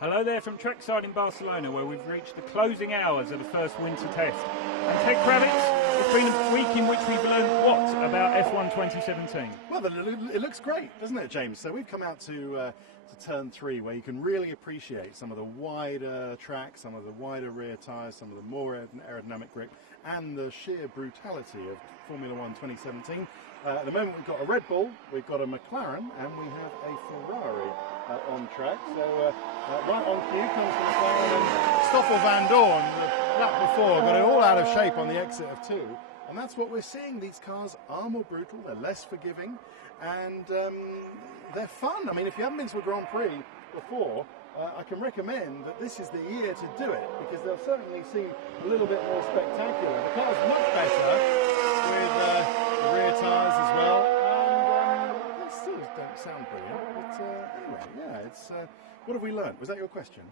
Hello there from trackside in Barcelona, where we've reached the closing hours of the first winter test. And Ted Kravitz, it's been a week in which we've learned what about F1 2017? Well, it looks great, doesn't it, James? So we've come out to turn 3, where you can really appreciate some of the wider track, some of the wider rear tyres, some of the more aerodynamic grip, and the sheer brutality of Formula 1 2017. At the moment, we've got a Red Bull, we've got a McLaren, and we have a Ferrari on track. So right on cue comes the McLaren, and Stoffel Van Dorn, the lap before, got it all out of shape on the exit of 2. And that's what we're seeing. These cars are more brutal, they're less forgiving, and they're fun. I mean, if you haven't been to a Grand Prix before, I can recommend that this is the year to do it, because they'll certainly seem a little bit more spectacular. The car's much better with the rear tyres as well, and they still don't sound brilliant, but anyway, yeah, it's what have we learnt? Was that your question?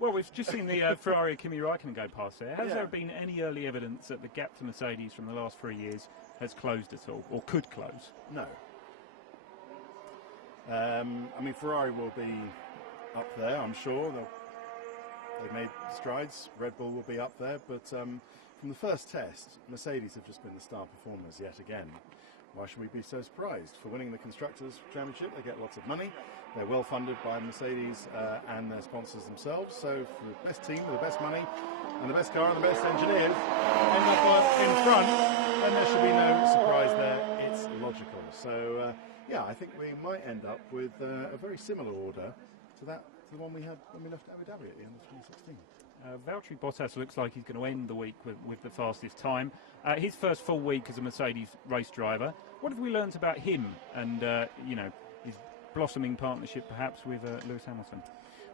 Well, we've just seen the Ferrari Kimi Raikkonen go past there. Has there been any early evidence that the gap to Mercedes from the last 3 years has closed at all, or could close? No. I mean, Ferrari will be up there, I'm sure. They've made strides. Red Bull will be up there, but from the first test, Mercedes have just been the star performers yet again. Why should we be so surprised? For winning the Constructors' Championship, they get lots of money. They're well funded by Mercedes and their sponsors themselves. So for the best team with the best money and the best car and the best engineers end up in front, then there should be no surprise there. It's logical. So yeah, I think we might end up with a very similar order to the one we had when we left Abu Dhabi at the end of 2016. Valtteri Bottas looks like he's going to end the week with the fastest time. His first full week as a Mercedes race driver. What have we learnt about him and his blossoming partnership perhaps with Lewis Hamilton?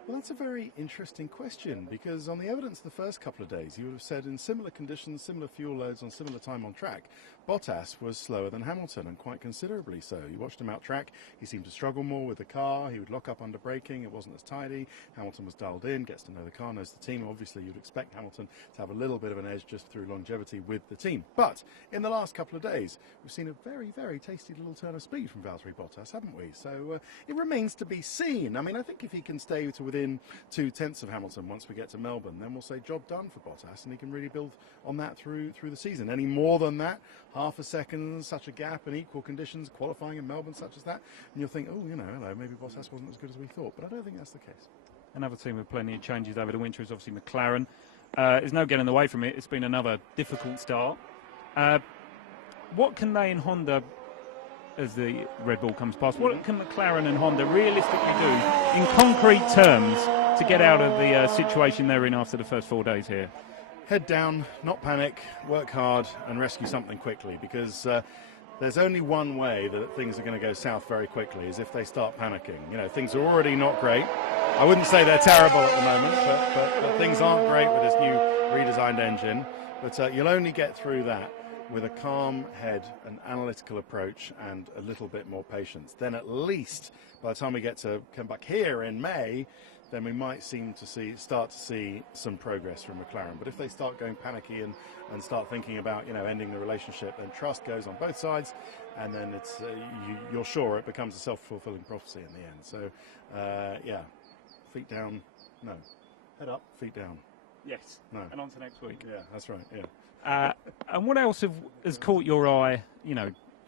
Well, that's a very interesting question, because on the evidence the first couple of days, you would have said in similar conditions, similar fuel loads on similar time on track, Bottas was slower than Hamilton, and quite considerably so. You watched him out track, he seemed to struggle more with the car, he would lock up under braking, it wasn't as tidy. Hamilton was dialed in, gets to know the car, knows the team. Obviously, you'd expect Hamilton to have a little bit of an edge just through longevity with the team. But in the last couple of days, we've seen a very, very tasty little turn of speed from Valtteri Bottas, haven't we? So it remains to be seen. I mean, I think if he can stay to within 0.2 of Hamilton once we get to Melbourne, then we'll say job done for Bottas, and he can really build on that through the season. Any more than that, half a second, such a gap in equal conditions, qualifying in Melbourne such as that, and you'll think, oh, hello, maybe Bottas wasn't as good as we thought, but I don't think that's the case. Another team with plenty of changes over the winter is obviously McLaren. There's no getting away from it. It's been another difficult start. What can they and Honda, as the Red Bull comes past, what can McLaren and Honda realistically do in concrete terms to get out of the situation they're in after the first 4 days here? Head down, not panic, work hard and rescue something quickly, because there's only one way that things are going to go south very quickly, is if they start panicking. Things are already not great. I wouldn't say they're terrible at the moment, but things aren't great with this new redesigned engine. But you'll only get through that with a calm head, an analytical approach, and a little bit more patience. Then at least by the time we get to come back here in May, then we might start to see some progress from McLaren. But if they start going panicky and start thinking about ending the relationship, then trust goes on both sides, and then it's you're sure it becomes a self-fulfilling prophecy in the end. So yeah, feet down, no, head up, feet down. Yes. No. And on to next week. Yeah, that's right. Yeah. And what else has caught your eye,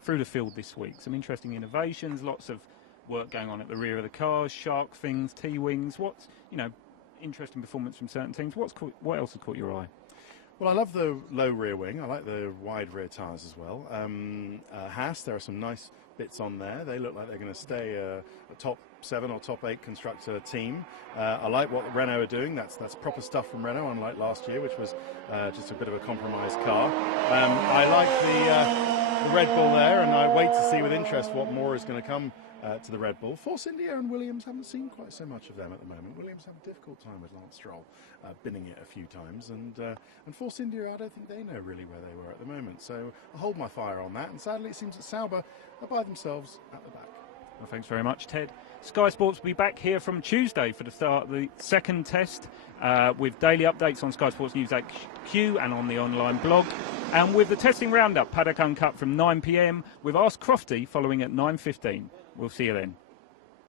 through the field this week? Some interesting innovations, lots of work going on at the rear of the cars, shark fins, T-wings. What's, interesting performance from certain teams. What else has caught your eye? Well, I love the low rear wing. I like the wide rear tyres as well. Haas, there are some nice bits on there. They look like they're going to stay a top 7 or top 8 constructor team. I like what Renault are doing. That's proper stuff from Renault, unlike last year, which was just a bit of a compromised car. I like the Red Bull there, and I wait to see with interest what more is going to come to the Red Bull. Force India and Williams haven't seen quite so much of them at the moment. Williams have a difficult time with Lance Stroll binning it a few times, and Force India, I don't think they know really where they were at the moment. So I hold my fire on that, and sadly it seems that Sauber are by themselves at the back. Well, thanks very much, Ted. Sky Sports will be back here from Tuesday for the start of the second test with daily updates on Sky Sports News HQ and on the online blog. And with the testing roundup, Paddock Uncut from 9 p.m. with Ask Crofty following at 9:15. We'll see you then.